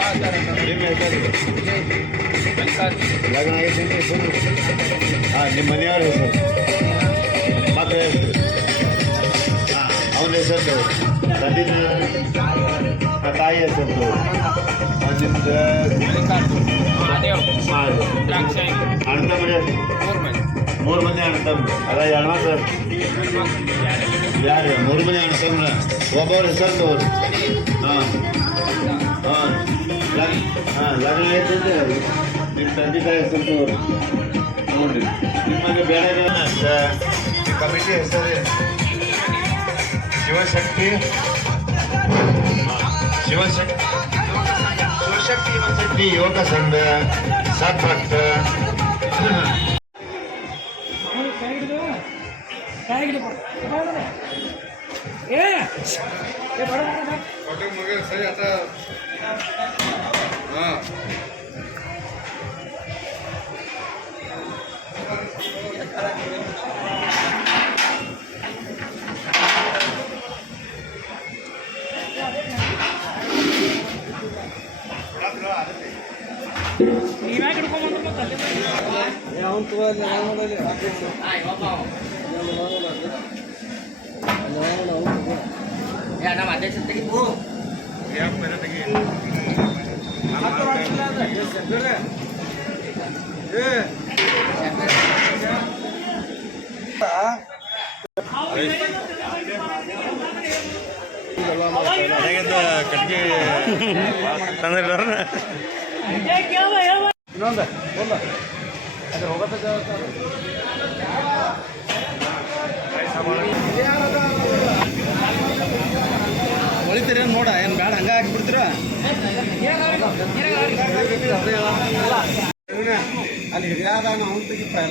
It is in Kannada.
ನಿಮ್ಮ ಹೆಸರು ಲಗ್ನ ಆಗೈತೆ ಹೆಸರು? ಹಾಂ, ನಿಮ್ಮ ಮನೆಯವ್ರ ಹೆಸರು ಮಕ್ಕಳ ಹೆಸರು? ಹಾಂ, ಅವನ ಹೆಸರು ತಂದೆ ತಾಯಿ ಹೆಸರು ನಿಮ್ದು ಅಣ್ತಮ್ಮನ ಮೂರು ಮಂದಿ ಅಣ್ತಮ್ಮ ಅದ ಹೆಣ್ಮಕ್ಳು ಯಾರು? ಮೂರು ಮಂದಿ ಅಣ್ತಮ್ಮ ಒಬ್ಬವ್ರ ಹೆಸರು ತೋರು. ಹಾಂ ಹಾಂ ಲಗ್ನ ಐತಂದ್ರೆ ನಿಮ್ಮ ತಂದೆ ತಾಯಿ ಹೆಸರು ತೋರು ನೋಡ್ರಿ. ನಿಮಗೆ ಬೇರೆ ಕಮಿಟಿ ಹೆಸರು ಶಿವಶಕ್ತಿ ಶಿವಶಕ್ತಿ ಶಿವಶಕ್ತಿ ಯುವಕ ಸಂಘ ಸದ್ಭಕ್ತ. सही आता हाँ nama ada sedikit bu. Ya, mana lagi? ಹೊಳಿತೀರಿ ನೋಡ ಏನು ಬ್ಯಾಡ ಹಂಗ ಹಾಕಿಬಿಡ್ತೀರ ಅಲ್ಲಿ ಹಿರಿಯಾದ ಅವನು ತೆಗಿತಾ